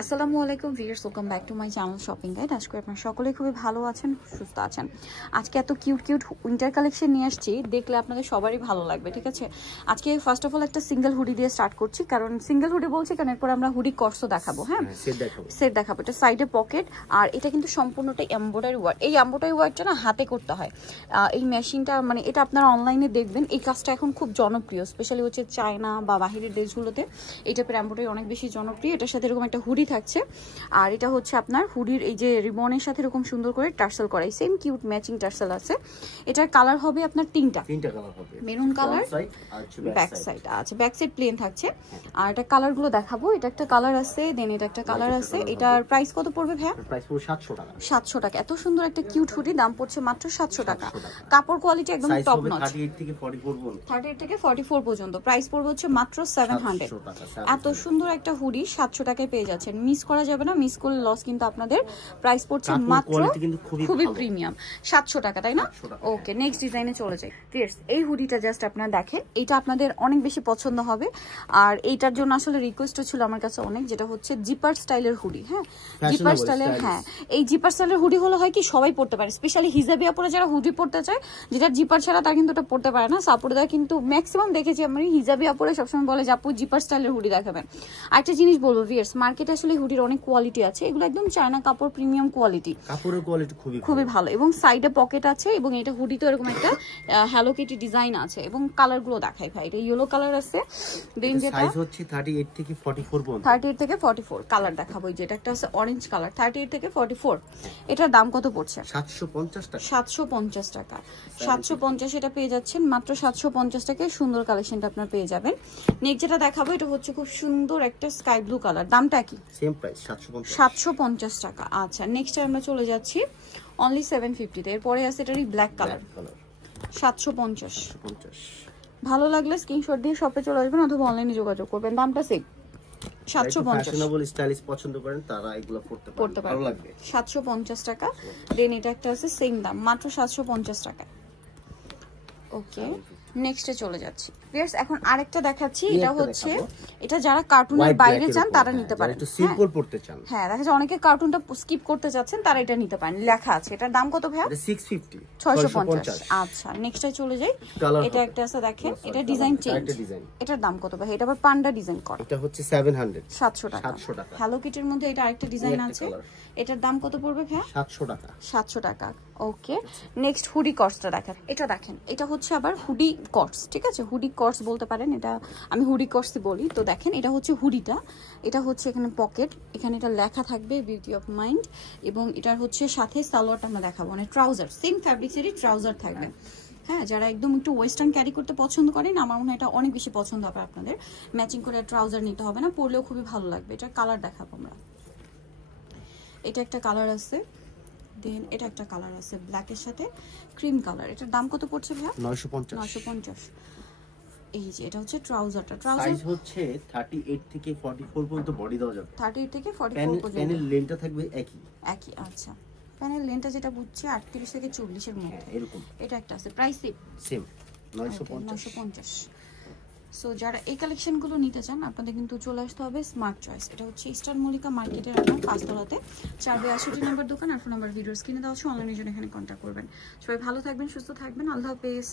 আসসালামু আলাইকুম viewers, welcome back to my channel shopping guide. আজকে আপনারা সকলেই খুবই ভালো আছেন, সুস্থ আছেন। আজকে এত কিউট কিউট উইন্টার কালেকশন নিয়ে আসছি, দেখলে আপনাদের সবারই ভালো লাগবে। ঠিক আছে, আজকে ফার্স্ট অফ অল একটা সিঙ্গেল হুডি দিয়ে স্টার্ট করছি, কারণ সিঙ্গেল হুডি বলছি কারণ এরপর আমরা হুডি কর্সও দেখাবো। হ্যাঁ, সেট দেখাবো। এটা সাইডে পকেট, আর এটা কিন্তু সম্পূর্ণটা এমব্রয়ডারি ওয়ার্ক। এই এমব্রয়ডারি ওয়ার্কটা না হাতে করতে হয়, এই মেশিনটা মানে এটা আপনারা অনলাইনে দেখবেন। এই কাজটা এখন খুব জনপ্রিয়, স্পেশালি হচ্ছে চায়না বা বাহিরের দেশগুলোতে এই টাইপের এমব্রয়ডারি অনেক বেশি জনপ্রিয়। এটার সাথে এরকম একটা হুডি থাকছে, আর এটা হচ্ছে আপনার হুডির এই যে রিবনের সাথে এরকম সুন্দর করে টার্সেল করা, সেম কিউট ম্যাচিং টার্সেল আছে। এটার কালার হবে আপনার তিনটা কালার হবে, মেরুন কালার, ব্যাক সাইড আছে, ব্যাক সাইড প্লেন থাকছে। আর এটা কালারগুলো দেখাবো। এটা একটা কালার আছে, দেন এটা একটা কালার আছে। এটার প্রাইস কত পড়বে ভাইয়া? প্রাইস পড়বে 700 টাকা। 700 টাকা। এত সুন্দর একটা কিউট হুডি, দাম পড়ছে মাত্র 700 টাকা। কাপড় কোয়ালিটি একদম টপ নচ। 38 থেকে 44 পর্যন্ত, 38 থেকে 44 পর্যন্ত। প্রাইস পড়বে হচ্ছে মাত্র 700 টাকা। এত সুন্দর একটা হুডি 700 টাকায় পেয়ে যাচ্ছেন, মিস করা যাবে না। মিস করলে লস কিন্তু আপনাদের। প্রাইস পড়ছে মাত্র, খুবই প্রিমিয়াম, 700 টাকা, তাই না? ওকে, নেক্সট ডিজাইনে চলে যাই। এই হুডিটা জাস্ট আপনারা দেখেন, এটা আপনাদের অনেক বেশি পছন্দ হবে। আর এইটার জন্য আসলে রিকোয়েস্টও ছিল আমার কাছে অনেক, যেটা হচ্ছে জিপার স্টাইলের হুডি। হ্যাঁ, জিপার স্টাইলের। হ্যাঁ, এই জিপার স্টাইলের হুডি হলো হয় কি সবাই পড়তে পারে, স্পেশালি হিজাবিয়া পরে যারা হুডি পড়তে চায়, যেটা জিপার ছাড়া তারা কিন্তু এটা পড়তে পারে না। সাপোর্টরা কিন্তু ম্যাক্সিমাম দেখেছি আমি হিজাবিয়া পরে সবসময় বলে যে আপু জিপার স্টাইলের হুডি দেখাবেন। আরেকটা জিনিস বলবো ভিউয়ার্স, মার্কেটে আসলে হুডির অনেক কোয়ালিটি আছে, এগুলো একদম চায়না কাপড়, প্রিমিয়াম কোয়ালিটি, কাপড়ের কোয়ালিটি খুবই ভালো। এবং সাইডে পকেট আছে, এবং এটা হুডি তো এরকম একটা হ্যালো কিটি ডিজাইন আছে। এবং কালারগুলো দেখাই ভাই, এটা ইয়েলো কালার আছে, দেন যেটা সাইজ হচ্ছে 38 থেকে 44 পর্যন্ত। 38 থেকে 44 কালার দেখাবো। যেটা একটা আছে অরেঞ্জ কালার, 38 থেকে 44। এটার দাম কত পড়ছে? 750 টাকা। 750 টাকা। 750 এটা পেয়ে যাচ্ছেন মাত্র 750 টাকায়। সুন্দর কালেকশনটা আপনারা পেয়ে যাবেন। নেক্সট যেটা দেখাবো, এটা হচ্ছে খুব সুন্দর একটা স্কাই ব্লু কালার, দামটা কি? সেম প্রাইস 750 টাকা। আচ্ছা, নেক্সট আমরা চলে যাচ্ছি অনলি 750 তে। এরপরে আছে এটারই ব্ল্যাক কালার, 750। ভালো লাগলে স্ক্রিনশট দিয়ে শপে চলে আসবেন অথবা অনলাইনে যোগাযোগ করবেন, দামটা সেম 750। ফ্যাশনেবল স্টাইলিশ পছন্দ করেন তারা এগুলো পড়তে পারে, ভালো লাগবে। 750 টাকা। দেন এটা একটা আছে সেম দাম, মাত্র 750 টাকা। ওকে, নেক্সটে চলে যাচ্ছি। ভিউয়ার্স, এখন আরেকটা দেখাচ্ছি। এটা হচ্ছে, এটা যারা কার্টুনের বাইরে যান তারা নিতে পারেন, একটু সিম্পল পড়তে চান। হ্যাঁ, দেখা যায় অনেকে কার্টুনটা স্কিপ করতে চাচ্ছেন, তারা এটা নিতে পারেন। লেখা আছে, এটার দাম কত ভাইয়া? 650। আচ্ছা, নেক্সটে চলে যাই। এটা একটা আছে দেখেন, এটা ডিজাইন চেঞ্জ। এটার দাম কত ভাই? এটা আবার পান্ডা ডিজাইন করা। এটা হচ্ছে 700 টাকা। হ্যালো কিটির মধ্যে এটা আরেকটা ডিজাইন আছে। এটার দাম কত পড়বে ভাইয়া? 700 টাকা। 700 টাকা। ওকে, নেক্সট হুডি কর্সটা দেখেন। এটা দেখেন, এটা হচ্ছে আবার হুডি কর্স। ঠিক আছে, হুডি কর্স বলতে পারেন, এটা আমি হুডি কর্সই বলি। তো দেখেন, এটা হচ্ছে হুডিটা, এটা হচ্ছে এখানে পকেট, এখানে এটা লেখা থাকবে বিউটি অফ মাইন্ড। এবং এটার হচ্ছে সাথে সালোয়ারটা আমরা দেখাবো, মানে ট্রাউজার, সেম ফ্যাব্রিক্সেরই ট্রাউজার থাকবে। হ্যাঁ, যারা একদম একটু ওয়েস্টার্ন ক্যারি করতে পছন্দ করেন, আমার মনে হয় এটা অনেক বেশি পছন্দ হবে আপনাদের। ম্যাচিং করে ট্রাউজার নিতে হবে না, পরলেও খুবই ভালো লাগবে। এটার কালার দেখাবো আমরা। এটা একটা কালার আছে, দেন এটা একটা কালার আছে ব্ল্যাকের সাথে ক্রিম কালার। এটার দাম কত পড়ছে ভাইয়া? 950। এই যে এটা হচ্ছে ট্রাউজারটা, সাইজ হচ্ছে 38 থেকে 44 পর্যন্ত বডি দেওয়া যাবে। 38 থেকে 44 পর্যন্ত। প্যানেল লেন্থটা থাকবে একই। আচ্ছা, প্যানেল লেন্থটা যেটা বুঝছি 38 থেকে 40 এর মধ্যে এরকম। এটা একটা আছে, প্রাইস সেম 950। সো যারা এই কালেকশনগুলো নিতে চান, আপনাদের কিন্তু চলে আসতে হবে স্মার্ট চয়েস। এটা হচ্ছে ইস্টার্ন মল্লিকা মার্কেটের আপনার 5 তলাতে 482 নম্বর দোকান। আর ফোন নাম্বার ভিডিওর স্ক্রিনে দেওয়া আছে, অনলাইনের জন্য এখানে কন্ট্যাক্ট করবেন। সবাই ভালো থাকবেন, সুস্থ থাকবেন, আল্লাহ হাফেজ।